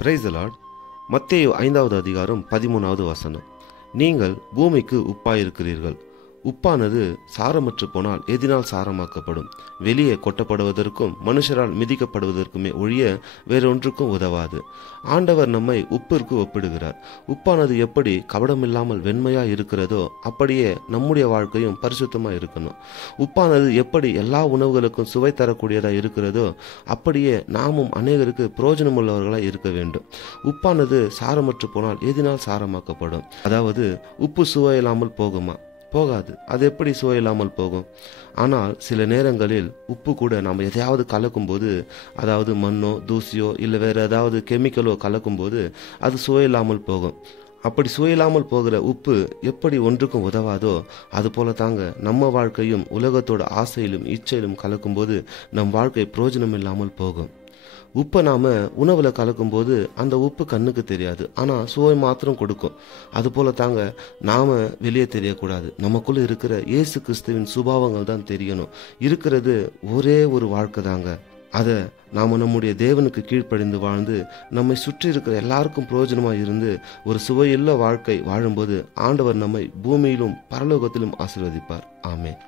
Praise the Lord. மத்தேயு 5வது அதிகாரம் 13வது வசனம். நீங்கள் பூமிக்கு உப்பாயிருக்கிறீர்கள். உப்பானது சாரமற்று போனால் எதினால் சாரமாக்கப்படும்? வெளியே கொட்டப்படுவதற்கும் மனுஷரால் மிதிக்கப்படுவதற்குமே ஒழிய வேறொன்றுக்கும் உதவாது. ஆண்டவர் நம்மை உப்பிற்கு ஒப்பிடுகிறார். உப்பானது எப்படி கபடமில்லாமல் வெண்மையா இருக்கிறதோ அப்படியே நம்முடைய வாழ்க்கையும் பரிசுத்தமா இருக்கணும். உப்பானது எப்படி எல்லா உணவுகளுக்கும் சுவை தரக்கூடியதா இருக்கிறதோ அப்படியே நாமும் அநேகருக்கு பிரயோஜனம் உள்ளவர்களா இருக்க வேண்டும். உப்பானது சாரமற்று போனால் எதினால் சாரமாக்கப்படும்? அதாவது உப்பு சுவையில்லாமல் போகுமா? போகாது. அது எப்படி சுவையில்லாமல் போகும்? ஆனால் சில நேரங்களில் உப்பு கூட நம்ம எதையாவது கலக்கும்போது, அதாவது மண்ணோ தூசியோ இல்லை வேற ஏதாவது கெமிக்கலோ கலக்கும்போது அது சுவையில்லாமல் போகும். அப்படி சுவையில்லாமல் போகிற உப்பு எப்படி ஒன்றுக்கும் உதவாதோ அது போல தாங்க நம்ம வாழ்க்கையும் உலகத்தோட ஆசையிலும் இச்சையிலும் கலக்கும்போது நம் வாழ்க்கை பிரயோஜனம் இல்லாமல் போகும். உப்பை நாம உணவுல கலக்கும்போது அந்த உப்பு கண்ணுக்கு தெரியாது, ஆனா சுவை மாத்திரம் கொடுக்கும். அது போல தாங்க நாம வெளியே தெரியக்கூடாது. நமக்குள்ள இருக்கிற இயேசு கிறிஸ்துவின் சுபாவங்கள் தான் தெரியணும். இருக்கிறது ஒரே ஒரு வாழ்க்கை தாங்க. அதை நாம நம்முடைய தேவனுக்கு கீழ்ப்படிந்து வாழ்ந்து நம்மை சுற்றி இருக்கிற எல்லாருக்கும் பிரயோஜனமா இருந்து ஒரு சுவையுள்ள வாழ்க்கை வாழும்போது ஆண்டவர் நம்மை பூமியிலும் பரலோகத்திலும் ஆசீர்வதிப்பார். ஆமென்.